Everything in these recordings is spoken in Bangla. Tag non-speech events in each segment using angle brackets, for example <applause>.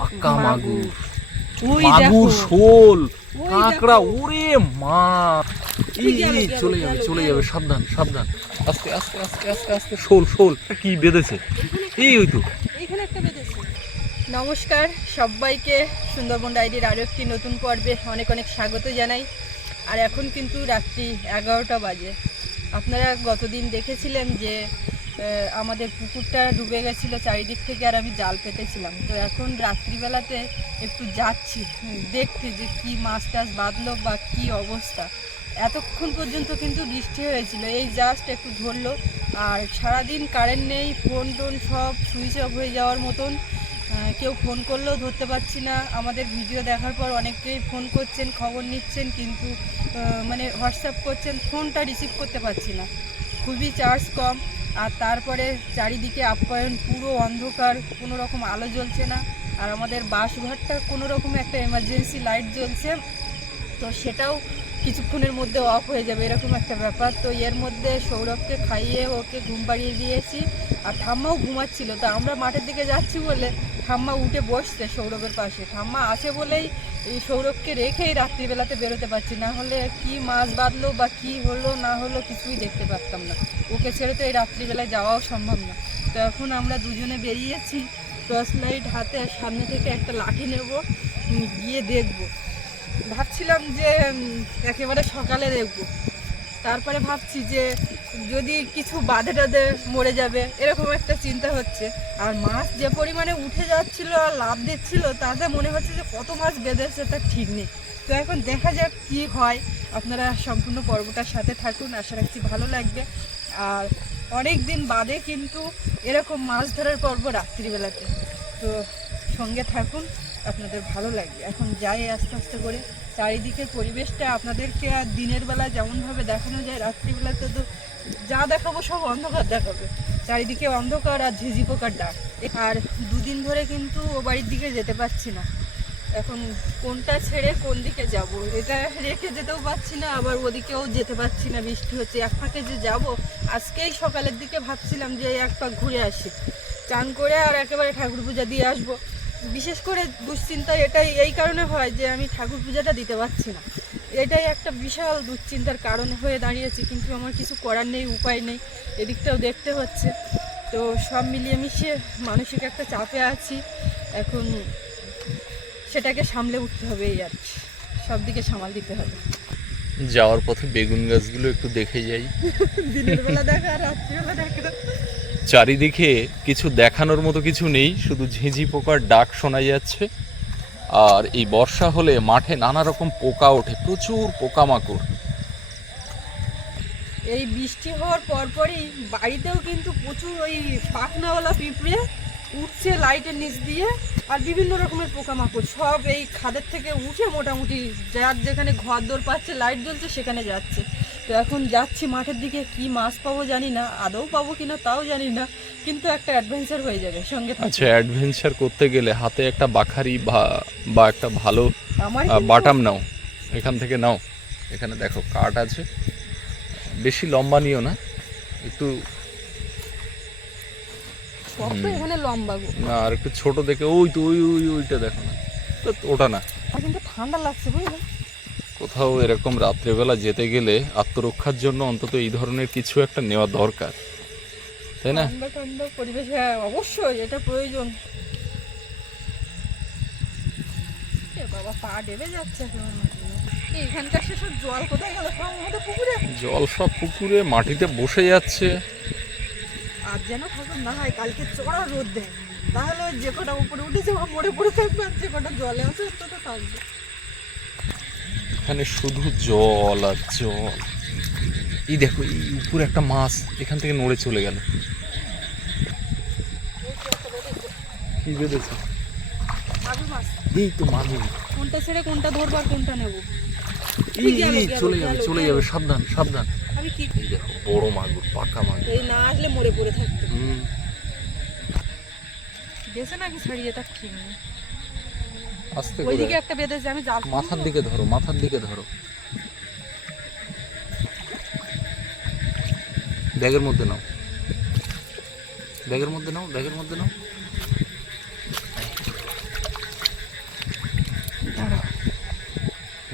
পাক্কা মাগুর। মাগুর। শোল কাঁকড়া ওরে মা। এই চলে যাবে চলে যাবে সাবধান সাবধান। আস্তে আস্তে আস্তে আস্তে আস্তে শোল শোল কি বেঁধেছে? এই ওই তো। নমস্কার সবাইকে সুন্দরবন ডায়েরির আরও একটি নতুন পর্বে অনেক অনেক স্বাগত জানাই। আর এখন কিন্তু রাত্রি এগারোটা বাজে। আপনারা গতদিন দেখেছিলেন যে আমাদের পুকুরটা ডুবে গেছিল চারিদিক থেকে আর আমি জাল পেতেছিলাম। তো এখন রাত্রিবেলাতে একটু যাচ্ছি, দেখতে যে কি মাছ টাছ বাঁধলো বা কি অবস্থা। এতক্ষণ পর্যন্ত কিন্তু বৃষ্টি হয়েছিল, এই জাস্ট একটু ধরলো। আর সারাদিন কারেন্ট নেই ফোন টোন সব সুইচ অফ হয়ে যাওয়ার মতন। কেউ ফোন করলেও ধরতে পারছি না। আমাদের ভিডিও দেখার পর অনেকেই ফোন করছেন, খবর নিচ্ছেন, কিন্তু মানে হোয়াটসঅ্যাপ করছেন ফোনটা রিসিভ করতে পারছি না। খুবই চার্জ কম। আর তারপরে চারিদিকে আপ্যায়ন, পুরো অন্ধকার, কোনো রকম আলো জ্বলছে না। আর আমাদের বাসঘরটা কোনো রকম একটা এমার্জেন্সি লাইট জ্বলছে, তো সেটাও কিছুক্ষণের মধ্যে অফ হয়ে যাবে, এরকম একটা ব্যাপার। তো এর মধ্যে সৌরভকে খাইয়ে ওকে ঘুম পাড়িয়ে দিয়েছি, আর ঠাম্মাও ঘুমাচ্ছিল। তো আমরা মাঠের দিকে যাচ্ছি বলে ঠাম্মা উঠে বসছে সৌরভের পাশে। ঠাম্মা আছে বলেই এই সৌরভকে রেখেই রাত্রিবেলাতে বেরোতে পারছি না। হলে কি মাছ বাঁধলো বা কি হলো, না হলো কিছুই দেখতে পারতাম না। ওকে ছেড়ে তো এই রাত্রিবেলায় যাওয়াও সম্ভব না। তো এখন আমরা দুজনে বেরিয়েছি। টর্চ লাইট হাতে সামনে থেকে একটা লাঠি নেব গিয়ে দেখব। ভাবছিলাম যে একেবারে সকালে দেখব। তারপরে ভাবছি যে যদি কিছু বাঁধে টাধে মরে যাবে, এরকম একটা চিন্তা হচ্ছে। আর মাছ যে পরিমাণে উঠে যাচ্ছিল আর লাভ দিচ্ছিল, তাতে মনে হচ্ছে যে কত মাছ বেঁধেছে তার ঠিক নেই। তো এখন দেখা যাক কি হয়। আপনারা সম্পূর্ণ পর্বটার সাথে থাকুন, আশা রাখছি ভালো লাগবে। আর অনেক দিন বাদে কিন্তু এরকম মাছ ধরার পর্ব রাত্রিবেলাতে। তো সঙ্গে থাকুন, আপনাদের ভালো লাগবে। এখন যাই আস্তে আস্তে করে। চারিদিকের পরিবেশটা আপনাদেরকে আর দিনের বেলা যেমনভাবে দেখানো যায় রাত্রিবেলাতে তো যা দেখাবো সব অন্ধকার দেখাবে। চারিদিকে অন্ধকার আর ঝিঝি পোকার ডাক। আর দুদিন ধরে কিন্তু ও বাড়ির দিকে যেতে পারছি না। এখন কোনটা ছেড়ে কোন দিকে যাব? এটা রেখে যেতেও পারছি না, আবার ওদিকেও যেতে পারছি না। বৃষ্টি হচ্ছে, এক ফাঁকে যে যাব, আজকেই সকালের দিকে ভাবছিলাম যে এক পাক ঘুরে আসি। চান করে আর একেবারে ঠাকুর পূজা দিয়ে আসব। বিশেষ করে দুশ্চিন্তা এটাই এই কারণে হয় যে আমি ঠাকুর পূজাটা দিতে পারছি না। এটাই একটা বিশাল দুশ্চিন্তার কারণ হয়ে দাঁড়িয়েছে কিন্তু আমার কিছু করার নেই উপায় নেই এদিকটাও দেখতে হচ্ছে। তো সব মিলিয়ে মিশিয়ে মানসিক একটা চাপে আছি এখন সেটাকে সামলে উঠতে হবে এই আর কি। সব দিকে সামাল দিতে হবে। যাওয়ার পথে বেগুন গাছগুলো একটু দেখে যাই। <laughs> দিনের বেলা দেখা রাত্রিবেলা দেখা। চারিদিকে কিছু দেখানোর মতো কিছু নেই, শুধু ঝিঁঝি পোকার ডাক শোনা যাচ্ছে। আর এই বর্ষা হলে মাঠে নানা রকম পোকা ওঠে, প্রচুর পোকামাকড়। এই বৃষ্টি হওয়ার পরপরই বাড়িতেও কিন্তু প্রচুর ওই পাখনাওয়ালা পিঁপড়ে উঠছে লাইটের নিচ দিয়ে, আর বিভিন্ন রকমের পোকামাকড়। সব এই খাদের থেকে উঠে মোটামুটি যার যেখানে ঘর দোর পাচ্ছে, লাইট জ্বলছে, সেখানে যাচ্ছে। তো এখন যাচ্ছি মাঠের দিকে কি মাছ পাবো জানি না আদৌ পাবো কিনা তাও জানি না কিন্তু একটা অ্যাডভেঞ্চার হয়ে যাবে সঙ্গে আচ্ছা অ্যাডভেঞ্চার করতে গেলে হাতে একটা বাখারি বা বা একটা ভালো বাটাম নাও এখান থেকে নাও এখানে দেখো কাঠ আছে বেশি লম্বা নিও না একটু এখানে লম্বা না আর একটু ছোট দেখে ওই তো ওই ওই ওইটা দেখো না তো ওটা না। কিন্তু ঠান্ডা লাগছে বুঝলে? কোথাও এরকম রাত্রেবেলা যেতে গেলে আত্মরক্ষার জন্য অন্তত এই ধরনের কিছু একটা নেওয়া দরকার তাই না? পরিবেশ হ্যাঁ অবশ্যই এটা প্রয়োজন। বাবা পা ডেবে যাচ্ছে এখানকার সেসব জল কোথায় গেল? সব আমাদের পুকুরে। জল সব পুকুরে মাটিতে বসে যাচ্ছে। আর যেন ঠাকুর না হয় কালকে চড়া রোদ দেয়। তাহলে যে কটা উপরে উঠেছে মরে পড়ে থাকবে আর যে কটা জলে আছে তো থাকবে। এখানে শুধু জল আর জল। এই দেখো এই উপরে একটা মাছ এখান থেকে নড়ে চলে গেল। কি বেঁধেছে এই তো কোনটা ছেড়ে কোনটা ধরবো আর কোনটা নেব? এই চলে যাবে চলে যাবে সাবধান সাবধান। আমি কি দেখো বড় মাগুর পাকা মাগুর। এই না আসলে মরে পড়ে থাকতো। হুম। গেছে নাকি ছাড়িয়ে নেই। আস্তে ওইদিকে একটা আমি জাল মাথার দিকে ধরো মাথার দিকে ধরো। ব্যাগের মধ্যে নাও। ব্যাগের মধ্যে নাও ব্যাগের মধ্যে নাও।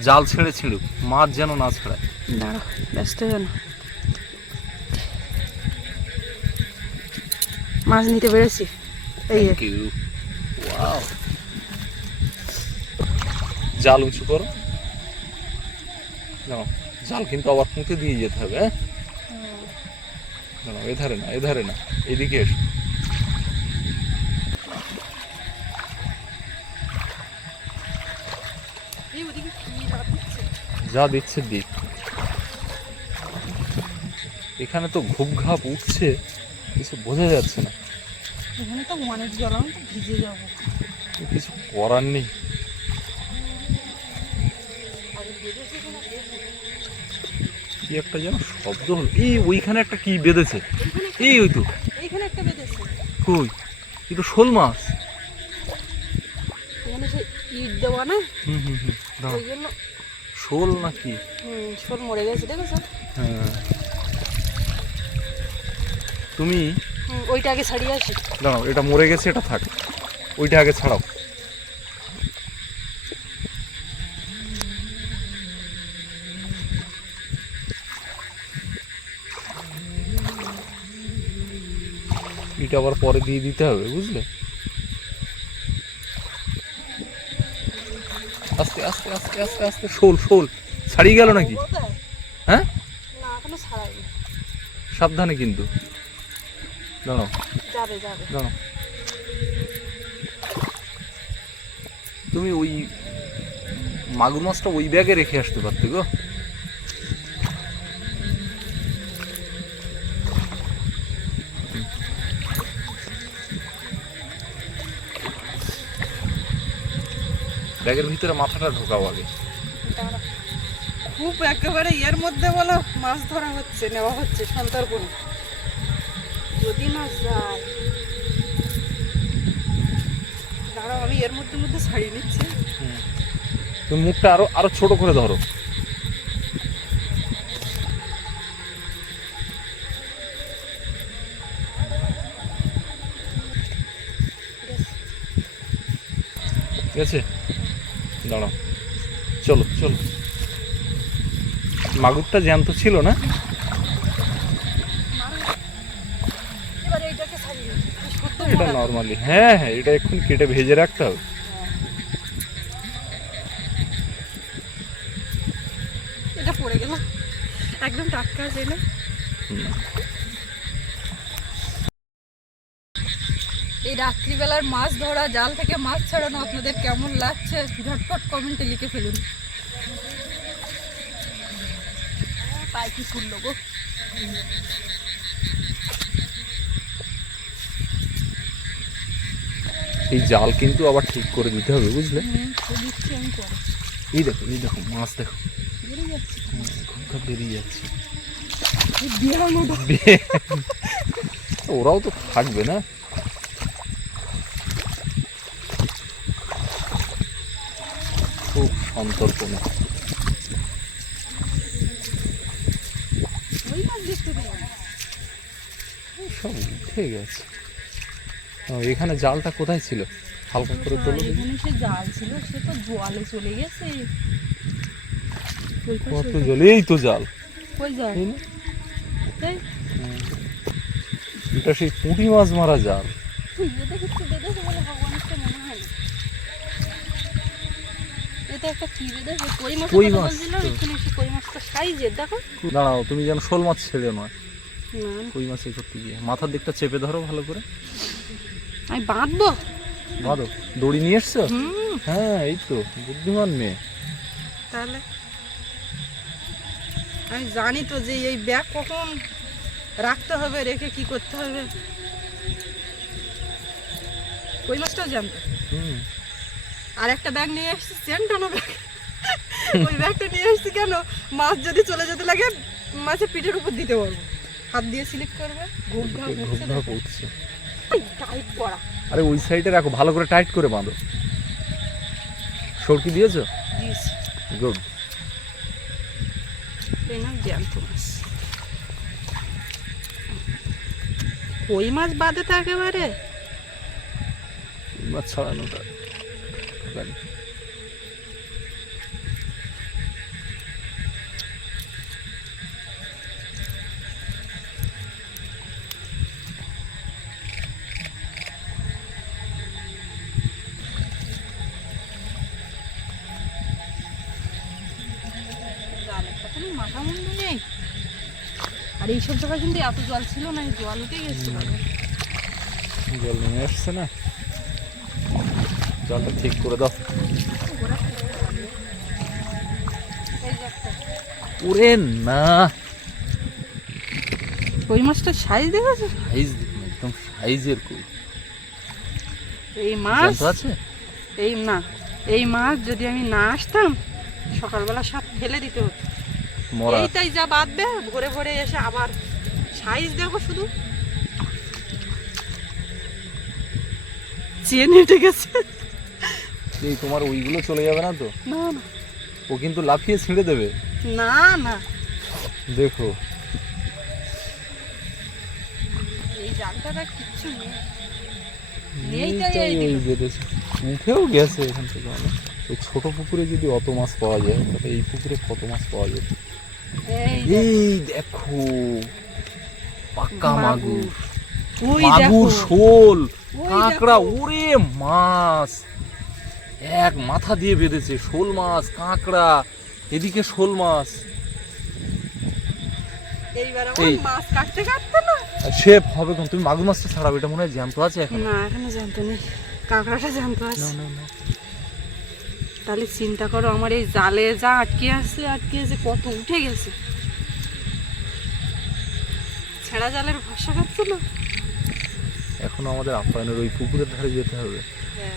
জাল ছেড়ে ছিঁড়ুক মাছ যেন না ছেড়ে দাঁড়া ব্যস্ত যেন মাছ নিতে পেরেছি। এই জাল উঁচু করো। নাও জাল কিন্তু আবার পুঁতে দিয়ে যেতে হবে হ্যাঁ? এধারে না এধারে না এদিকে এসো? যা দিচ্ছে দিক এখানে তো ঘুপ ঘাপ উঠছে কিছু বোঝা যাচ্ছে না। এখানে তো ভিজে যাব। কিছু করার নেই। কি একটা যেন শব্দ হলো? এই ওইখানে একটা কি বেঁধেছে? এই ওই তো। এইখানে একটা বেঁধেছে। কই? এই তো শোল মাছ। ইট দেওয়া না হুম হুম হুম ওই জন্য শোল নাকি? হুম শোল মরে গেছে দেখেছ? হ্যাঁ। তুমি ওইটা আগে ছাড়িয়ে আসি। দাঁড়াও এটা মরে গেছে এটা থাক। ওইটা আগে ছাড়াও। আবার পরে দিয়ে দিতে হবে বুঝলে? আস্তে আস্তে আস্তে আস্তে আস্তে শোল শোল। ছাড়িয়ে গেল নাকি? হ্যাঁ? সাবধানে কিন্তু। দাঁড়াও। যাবে যাবে। দাঁড়াও। তুমি ওই মাগুর মাছটা ওই ব্যাগে রেখে আসতে পারতে গো। ব্যাগের ভিতরে মাথাটা ঢোকাও আগে। খুব একেবারে এর মধ্যে বলো মাছ ধরা হচ্ছে নেওয়া হচ্ছে সন্তর্পণ যদি মাছ যায়। দাঁড়াও আমি এর মধ্যে মধ্যে ছাড়িয়ে নিচ্ছি। তুমি মুখটা আরও আরও ছোট করে ধরো। ঠিক আছে? দাঁড়াও। চলো চলো। মাগুরটা জ্যান্ত ছিল না? এটা নর্মালি হ্যাঁ হ্যাঁ এটা এখন কেটে ভেজে রাখতে হবে। এটা পড়ে গেল। একদম টাটকা আছে না হুম। এই রাত্রিবেলার মাছ ধরা জাল থেকে মাছ ছাড়ানো আপনাদের কেমন লাগছে? ঝটপট কমেন্টে লিখে ফেলুন। কি এই জাল কিন্তু আবার ঠিক করে দিতে হবে বুঝলে? এই দেখো এই দেখো মাছ দেখো। খুব বেরিয়ে যাচ্ছে। <laughs> ওরাও তো থাকবে না? খুব দেখতে সব উঠে গেছে। এখানে জালটা কোথায় ছিল? হালকা করে তোলো সে জাল ছিল সে তো জলে চলে গেছে। কত জল? এই তো জাল। পাশে। জাল? এটা সেই পুঁটি মাছ মারা জাল। তুই এটা কিছু বেঁধেছে বলে ভগবানের তো মনে হয় না এটা একটা কি বেঁধেছে কই মাছ কই মাছ? এখানে এসে কই মাছটা সাইজের দেখো। দাঁড়াও তুমি যেন শোল মাছ ছেড়ে নয়। কই মাছে করতে গিয়ে মাথার দিকটা চেপে ধরো ভালো করে। আমি বাঁধবো। বাঁধো। দড়ি নিয়ে এসছো? হ্যাঁ এই তো বুদ্ধিমান মেয়ে। তাহলে আমি জানি তো যে এই ব্যাগ কখন রাখতে হবে রেখে কি করতে হবে। কই মাছটাও জানতো? হুম। আর একটা ব্যাগ নিয়ে এসেছি চেনটানো ব্যাগ ওই ব্যাগটা নিয়ে এসেছি কেন? মাছ যদি চলে যেতে লাগে মাছের পিঠের উপর দিতে পারব হাত দিয়ে স্লিপ করবে ঘুম ঘাম উঠছে টাইট করা আরে ওই সাইডে রাখো ভালো করে টাইট করে বাঁধো। সরকি দিয়েছ? দিস গুড কই মাছ বাদে তো একেবারে? মাছ ছড়ানোটা? পারি এইসব জায়গায় কিন্তু এত জল ছিল না জল উঠে গেছিল জল নেমে আসছে না? জলটা ঠিক করে দাও। ওরে না। ওই মাছটা সাইজ দেখেছ সাইজ একদম সাইজের কই। এই মাছ আছে? এই না এই মাছ যদি আমি না আসতাম সকালবেলা সব ফেলে দিতে হতো। মরা। এইটাই যা বাঁধবে ভোরে ভোরে এসে আবার সাইজ দেখো শুধু। চেন উঠে গেছে। এই তোমার ওইগুলো চলে যাবে না তো? না না। ও কিন্তু লাফিয়ে ছিঁড়ে দেবে। না না। দেখো। এই কিচ্ছু নেই। উঠেও গেছে এখান থেকে অনেক। ছোট পুকুরে যদি অত মাছ পাওয়া যায় তাহলে এই পুকুরে কত মাছ পাওয়া যেত এই দেখো। পাক্কা মাগুর। মাগুর শোল কাঁকড়া। ওরে মাছ। এক মাথা দিয়ে বেঁধেছে শোল মাছ কাঁকড়া এদিকে শোল মাছ। শেপ হবে কোন? তুমি মাগুর মাছটা ছাড়াবে এটা মনে হয় জ্যান্ত আছে এখন। না এখানে জানতো নেই। কাঁকড়াটা জানতো আছে। তাহলে চিন্তা করো আমার এই জালে যা আটকে আছে আটকে আছে কত উঠে গেছে। ছেঁড়া জালের ভরসা খাচ্ছে না এখন আমাদের আপ্যায়নের ওই পুকুরের ধারে যেতে হবে। এ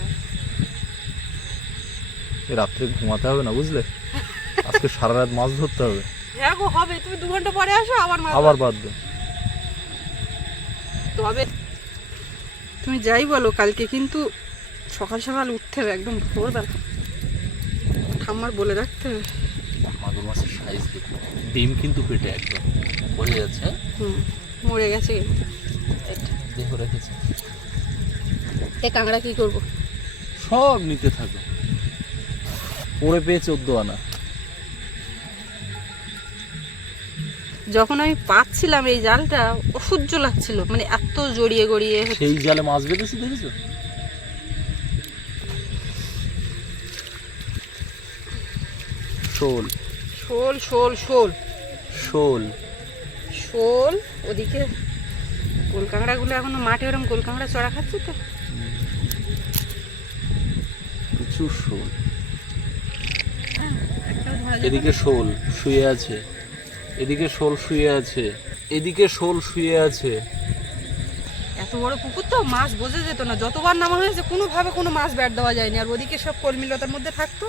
রাত্রে ঘুমাতে হবে না বুঝলে? আজকে সারা রাত মাছ ধরতে হবে। হ্যাঁ গো হবে। তুমি দু ঘণ্টা পরে আসো আবার মাছ আবার বাঁধবে তবে তুমি যাই বলো কালকে কিন্তু সকাল সকাল উঠতে হবে একদম ভোরবেলা ঠাম্মার বলে রাখতে হবে। মাগুর মাছের সাইজ দেখো। ডিম কিন্তু পেটে একদম। পড়ে যাচ্ছে? হুম মরে গেছে। দেহ রেখেছে। এ কাঁকড়া কি করব? সব নিতে থাকে। পড়ে পেয়ে চোদ্দ আনা। যখন আমি পাচ্ছিলাম এই জালটা অসহ্য লাগছিল মানে এত জড়িয়ে গড়িয়ে সেই জালে মাছ বেঁধেছে দেখেছ? শোল। শোল শোল শোল। শোল। শোল ওদিকে গোল এখনও মাঠে ওরকম গোল কাঁকড়া চড়া খাচ্ছে তো। প্রচুর শোল। এদিকে শোল শুয়ে আছে। এদিকে শোল শুয়ে আছে। এদিকে শোল শুয়ে আছে। এত বড় পুকুর তো মাছ বোঝা যেত না। যতবার নামা হয়েছে কোনোভাবে কোনো মাছ ব্যাট দেওয়া যায়নি। আর ওদিকে সব কলমিলতার মধ্যে থাকতো।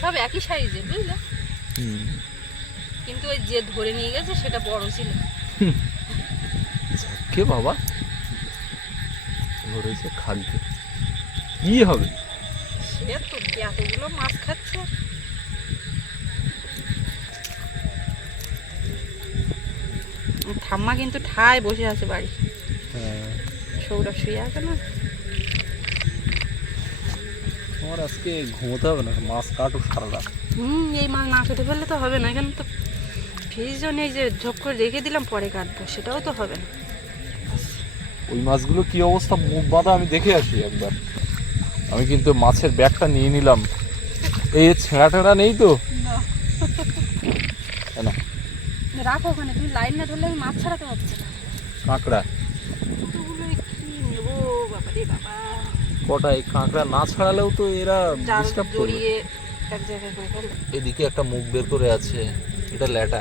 সব একই সাইজের বুঝলে? কিন্তু ওই যে ধরে নিয়ে গেছে সেটা বড় ছিল। কে বাবা। ধরেছে খাদ্য কি হবে? সে তো এতগুলো মাছ খাচ্ছে? ঠাম্মা কিন্তু ঠায় বসে আছে বাড়ি। সৌরভ শুয়ে আছে না? তোমার আজকে ঘুমোতে হবে না? মাছ কাটো সারা রাত। হুম এই মাছ না কেটে ফেললে তো হবে না। এখানে তো ফ্রিজও নেই যে ঝপ করে রেখে দিলাম পরে কাটবো। সেটাও তো হবে না। ওই মাছগুলো কি অবস্থা? মুখ বাঁধা আমি দেখে আসি একবার। আমি কিন্তু মাছের ব্যাগটা নিয়ে নিলাম। এই ছেঁড়া টেঁড়া নেই তো? কেন রাখো ওখানে তুমি লাইন না ধরলে মাছ ছাড়াতে পারছি না। কাঁকড়া। কটা এই কাঁকড়া না ছাড়ালেও তো এরা ডিস্টার্ব করে এদিকে একটা মুখ বের করে আছে। এটা ল্যাটা।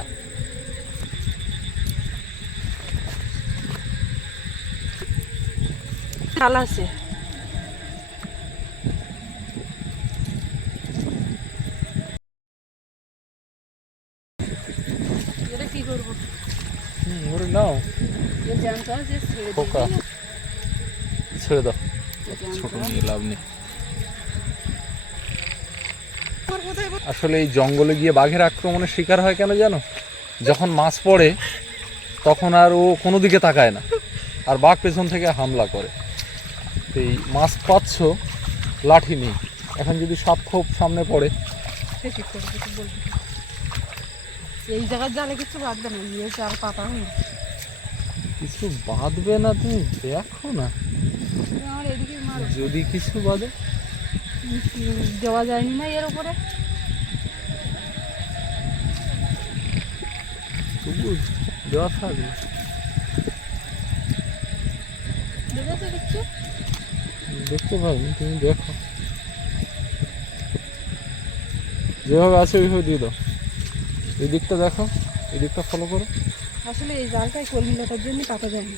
আছে। কি করব? ওরে নাও। যে ছেড়ে খোকা। দিই ছেড়ে দাও। ছোট নিয়ে লাভ নেই। আমার কোথায় বল- আসলে এই জঙ্গলে গিয়ে বাঘের আক্রমণের শিকার হয় কেন জানো? যখন মাছ পড়ে তখন আর ও কোনো দিকে তাকায় না। আর বাঘ পেছন থেকে হামলা করে। এই মাছ পাচ্ছ লাঠি নেই। এখন যদি সাপ খোপ সামনে পড়ে। এই জায়গার জালে কিছু বাঁধবে না চার পাতা কিছু বাঁধবে না তুমি? দেখো না। যদি কিছু বাঁধে। দেওয়া যায়নি না এর উপরে? তবু দেওয়া থাকবে। দেখেছ দেখছ দেখতে পাইনি তুমি দেখো। যেভাবে আছে ওইভাবে দিয়ে দাও। এই দিকটা দেখো এই দিকটা ফলো করো। আসলে এই জালটাই কলমি লতার জন্য পাতা যায়নি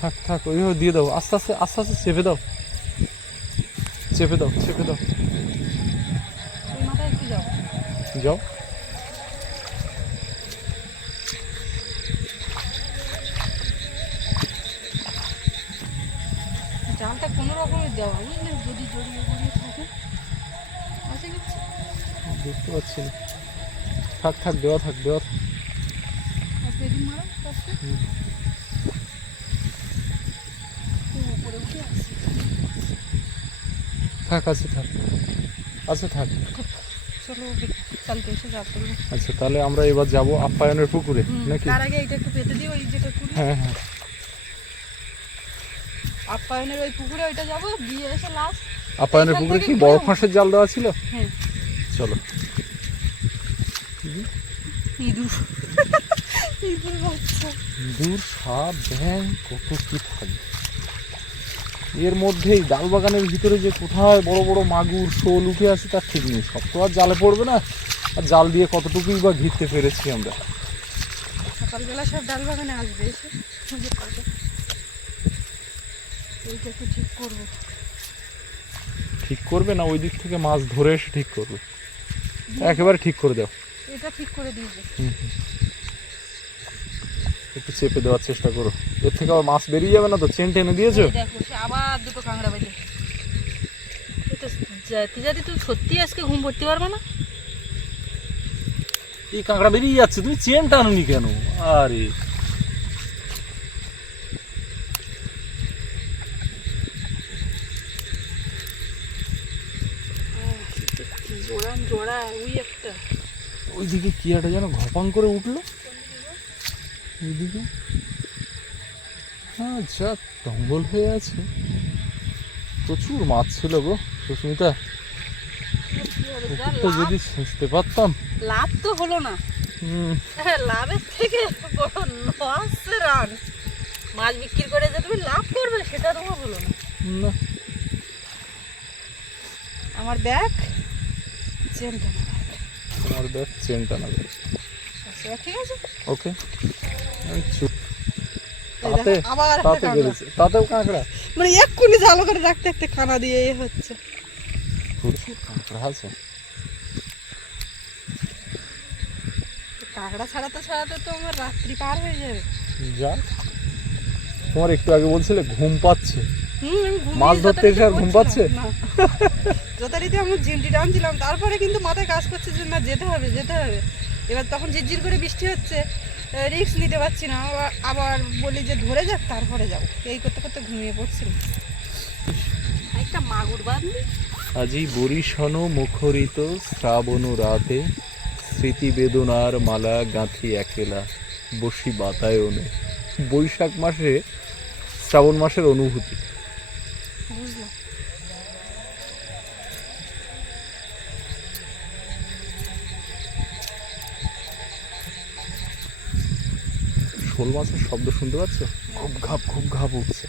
থাক থাক ওইভাবে দিয়ে দাও। আস্তে আস্তে আস্তে আস্তে চেপে দাও। চেপে দাও চেপে দাও। যাও। পাচ্ছি না থাক থাক দেওয়া থাক দেওয়া থাক। থাক আছে থাক। আছে থাক। আচ্ছা তাহলে আমরা এবার যাব আপ্যায়নের পুকুরে নাকি? তার আগে এটা একটু পেতে দিও ওই যেটা হ্যাঁ হ্যাঁ। আপ্যায়নের ওই পুকুরে ওইটা যাব দিয়ে এসে লাস্ট আপ্যায়নের পুকুরে কি বড় ফাঁসের জাল দেওয়া ছিল? হ্যাঁ। চলো। ইঁদুর। ইঁদুর বাচ্চা। দূর সাপ ব্যাং কত কি থাকবে। এর মধ্যেই ডাল বাগানের ভিতরে যে কোথায় বড় বড় মাগুর শোল উঠে আছে তার ঠিক নেই। সব তো আর জালে পড়বে না। আর জাল দিয়ে কতটুকুই বা ঘিরতে পেরেছি আমরা। সকালবেলা সব ডাল বাগানে আসবে এইটা একটু ঠিক করব। ঠিক করবে না ওই দিক থেকে মাছ ধরে এসে ঠিক করবে। একেবারে ঠিক করে দাও। এটা ঠিক করে দিয়ে। একটু চেপে দেওয়ার চেষ্টা করো। এর থেকে আবার মাছ বেরিয়ে যাবে না তো? চেন টেনে দিয়েছ? আবার দুটো কাঁকড়া বাজে যাতে তুমি সত্যি আজকে ঘুম পড়তে পারবে না? এই কাঁকড়া বেরিয়ে যাচ্ছে তুমি চেন টানুনি কেন? আরে জোড়া জোড়া ওই একটা ওইদিকে কি একটা যেন ঘপাং করে উঠল। ওইদিকে হ্যাঁ যা জঙ্গল হয়ে আছে। প্রচুর মাছ ছিল গো সুস্মিতা। পুকুরটা যদি সেচতে পারতাম। লাভ তো হলো না। লাভের থেকে বড় রান। মাছ বিক্রি করে যে তুমি লাভ করবে সেটা তোমার হলো না। না। আমার ব্যাগ চেনটা না। তোমার দেখ চেন টানাবে আচ্ছা, ঠিক আছে। ওকে তাতে তাতে কাঁকড়া। বেড়েছে তাতেও কাঁকড়া? মানে এক্ষুনি চালু করে রাখতে রাখতে খানা দিয়ে এ হচ্ছে। প্রচুর কাঁকড়া আছে। কাঁকড়া ছাড়াতে ছাড়াতে তো আমার রাত্রি পার হয়ে যাবে। যা। তোমার একটু আগে বলছিলে ঘুম পাচ্ছে। হুম মাছ ধরতে এসে আর ঘুম পাচ্ছে? <laughs> যথারীতি আমি জিমটি টানছিলাম। তারপরে কিন্তু মাথায় কাজ করছে যে না যেতে হবে যেতে হবে। এবার তখন ঝিরঝির করে বৃষ্টি হচ্ছে রিক্স নিতে পারছি না। আবার আবার বলি যে ধরে যাক তারপরে যাও এই করতে করতে ঘুমিয়ে পড়ছিলাম একটা মাগুর বাঁধলি আজি বরিশন মুখরিত শ্রাবণ রাতে স্মৃতি বেদনার মালা গাঁথি একেলা বসি বাতায়নে। বৈশাখ মাসে শ্রাবণ মাসের অনুভূতি। বুঝলাম। শোল মাছের শব্দ শুনতে পাচ্ছ? খুব ঘাপ খুব ঘাপ উঠছে।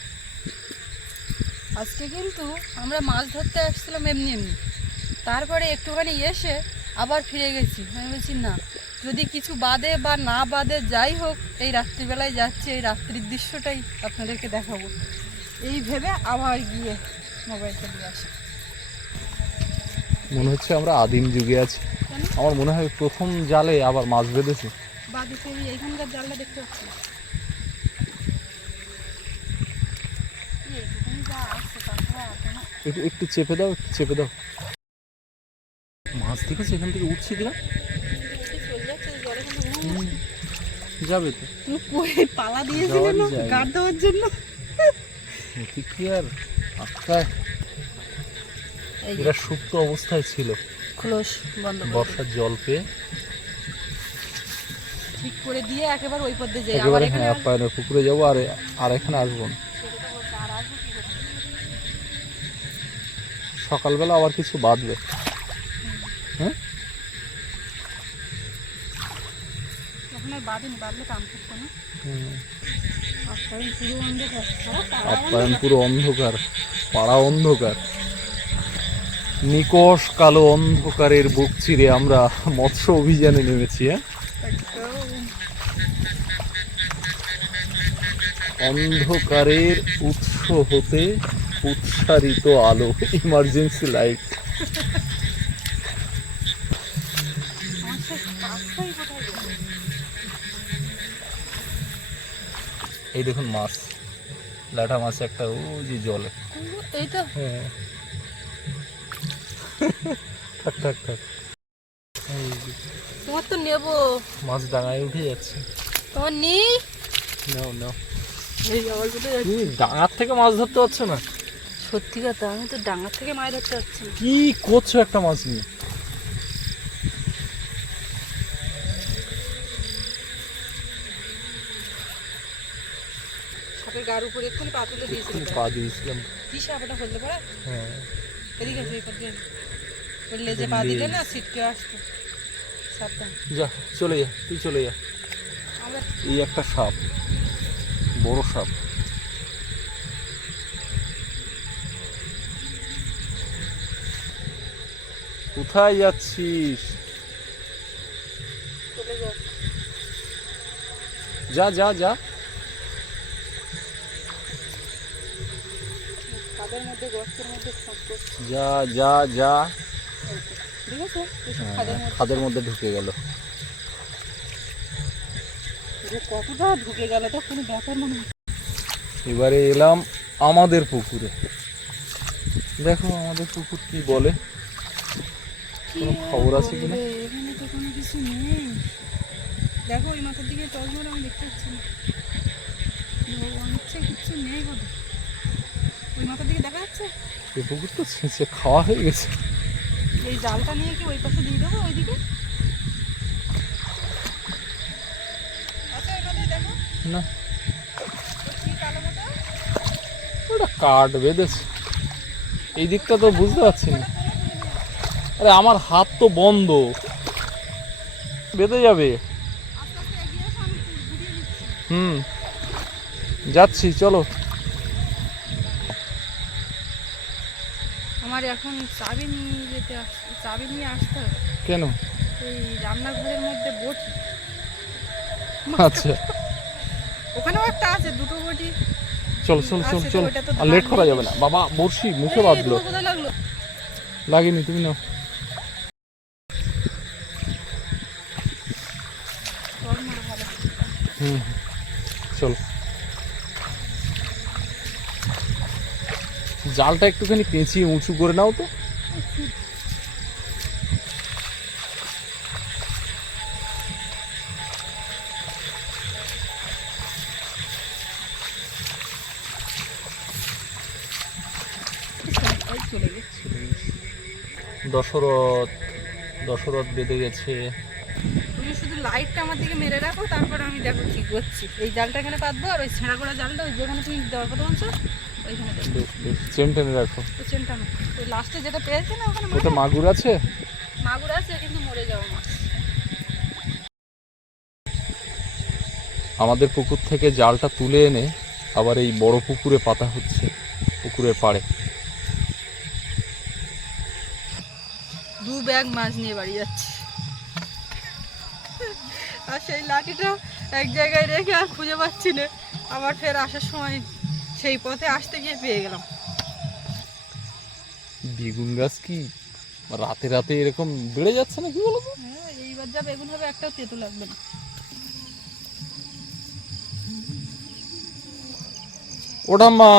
আজকে কিন্তু আমরা মাছ ধরতে আসছিলাম এমনি এমনি। তারপরে একটুখানি এসে আবার ফিরে গেছি। আমি বলছি না যদি কিছু বাদে বা না বাদে যাই হোক এই রাত্রিবেলায় যাচ্ছি এই রাত্রির দৃশ্যটাই আপনাদেরকে দেখাবো। এই ভেবে আবার গিয়ে মোবাইলটা দিয়ে আসি। মনে হচ্ছে আমরা আদিম যুগে আছি। আমার মনে হয় প্রথম জালে আবার মাছ বেঁধেছে। এইখানকার জালটা দেখতে পাচ্ছি। একটু একটু চেপে দাও একটু চেপে দাও। মাছ দেখেছ এখান থেকে উঠছি কিনা? যাবে তো। তুমি কই পালা দিয়েছিলে না জায়গা। দেওয়ার জন্য? নদী কি আর আটকায়? এরা সুপ্ত অবস্থায় ছিল। বন্ধ বর্ষার জল পেয়ে। ঠিক করে দিয়ে একেবারে ওই পথে যাই। একেবারে এখানে হ্যাঁ আপ্যায়নের পুকুরে যাব আর আর এখানে আসব না? সকালবেলা আবার কিছু বাঁধবে। হ্যাঁ। আপ্যায়ন পুরো অন্ধকার পাড়া অন্ধকার। নিকষ কালো অন্ধকারের বুক চিরে আমরা মৎস্য অভিযানে নেমেছি হ্যাঁ? অন্ধকারের উৎস হতে উৎসারিত আলো ইমার্জেন্সি লাইট? এই দেখুন মাছ লাঠা মাছ একটা ও যে জলে। এই তো হ্যাঁ। থাক থাক থাক। তোমার তো নেব। মাছ ডাঙায় উঠে যাচ্ছে। তোমার নেই? নাও নাও ডাঙার থেকে মাছ ধরতে পারছ না? সত্যি কথা আমি তো ডাঙার থেকে মাছ ধরতে পারছি না। কি করছ একটা মাছ নিয়ে? সাপের গার উপরে এক্ষুনি পা তুলে দিয়েছিল পা দিয়েছিলাম। কি সাপ এটা পড়া? হ্যাঁ। এদিকে লেজে পা দিলে না ছিটকে আসতো। যা চলে যা তুই চলে যা। এই একটা সাপ বড় সাপ। কোথায় যাচ্ছিস? যা যা যা। যা যা যা। এসব হ্যাঁ, খাদের মধ্যে। ঢুকে গেল। কতটা ঢুকে গেল তো কোনো ব্যাপার হয় এবারে এলাম আমাদের পুকুরে। দেখো আমাদের পুকুর কি বলে? কোনো খবর আছে কিনা? এখানে তো কোনো কিছু নেই। দেখো ওই মাথার দিকে টস মারা আমি দেখতে পাচ্ছি না। ভগবান হচ্ছে কিচ্ছু নেই বোধ ওই মাথার দিকে দেখা যাচ্ছে? এই পুকুর তো খাওয়া হয়ে গেছে। এই জালটা নিয়ে কি ওই পাশে দিয়ে দেবো ওইদিকে? আচ্ছা না। ওটা কাঠ বেঁধেছে। এই দিকটা তো বুঝতে পারছি না। আরে আমার হাত তো বন্ধ। বেঁধে যাবে। হুম। যাচ্ছি চলো। আমার এখন চাবি নিয়ে যেতে চাবি নিয়ে আসতে হবে। কেন? এই রান্নাঘরের মধ্যে বটি। আচ্ছা। ওখানেও একটা আছে দুটো বটি। চল চল চল চলো। আর লেট করা যাবে না। বাবা বর্ষি মুখে বাঁধলো। লাগেনি তুমি নাও চল না, ভালো। হুম চলো জালটা একটুখানি পেঁচিয়ে উঁচু করে নাও তো। দশরথ দশরথ বেঁধে গেছে। তুমি শুধু লাইটটা আমার দিকে মেরে রাখো, তারপর আমি দেখো কি করছি। এই জালটা এখানে পাতবো, আর ওই ছেঁড়া করা জালটা, ওই যেখানে তুমি দেওয়ার কথা বলছো চেন টেনে রাখো। চেনটা ওই লাস্টে যেটা পেয়েছে না ওখানে ওটা মাগুর আছে? মাগুর আছে কিন্তু মরে যাওয়া মাছ। আমাদের পুকুর থেকে জালটা তুলে এনে আবার এই বড় পুকুরে পাতা হচ্ছে পুকুরের পাড়ে। দু ব্যাগ মাছ নিয়ে বাড়ি যাচ্ছি। আর সেই লাঠিটা এক জায়গায় রেখে আর খুঁজে পাচ্ছি না। আবার ফের আসার সময় সেই পথে আসতে গিয়ে পেয়ে গেলাম। বেগুন গাছ কি রাতে রাতে এরকম বেড়ে যাচ্ছে না কি বলো হ্যাঁ এইবার যা বেগুন হবে একটাও তেতো লাগবে না। ওটা মা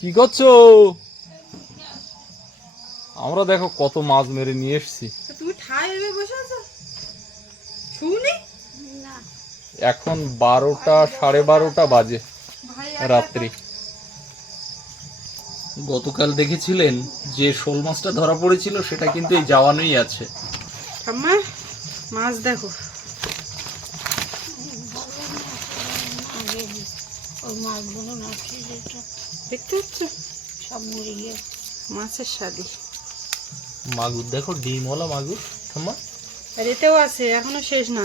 কি করছ? আমরা দেখো কত মাছ মেরে নিয়ে এসছি। তুমি ঠাই হয়ে বসে আছো? শুনি এখন বারোটা সাড়ে বারোটা বাজে। রাত্রি। গতকাল দেখেছিলেন যে শোল মাছটা ধরা পড়েছিল সেটা কিন্তু এই জাওয়ানোই আছে। ঠাম্মা মাছ দেখো। মাছগুলো মাছের মাগুর দেখো মাগুর এতেও আছে এখনও শেষ না।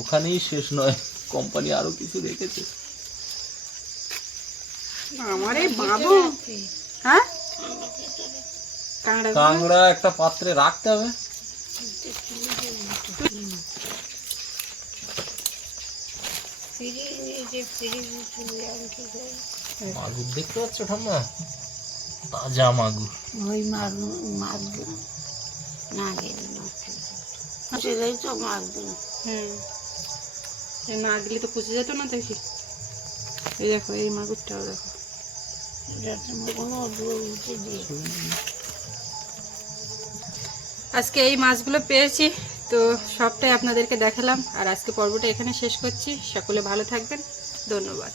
ওখানেই শেষ নয় কোম্পানি আরও কিছু দেখেছে আমার হ্যাঁ? কাঁকড়া। একটা পাত্রে রাখতে হবে। মাগুর দেখতে পাচ্ছ ঠাম্মা? তাজা মাগুর। ওই মাছ মাছগুলো না গেলে সেটাই তো মাছগুলো হুম এই না গেলে তো পচে যেত না দেখি। এই দেখো এই মাগুরটাও দেখো যাতে কোনো দূর উঠে দিয়ে আজকে এই মাছগুলো পেয়েছি, তো সবটাই আপনাদেরকে দেখালাম। আর আজকে পর্বটা এখানে শেষ করছি। সকলে ভালো থাকবেন। ধন্যবাদ।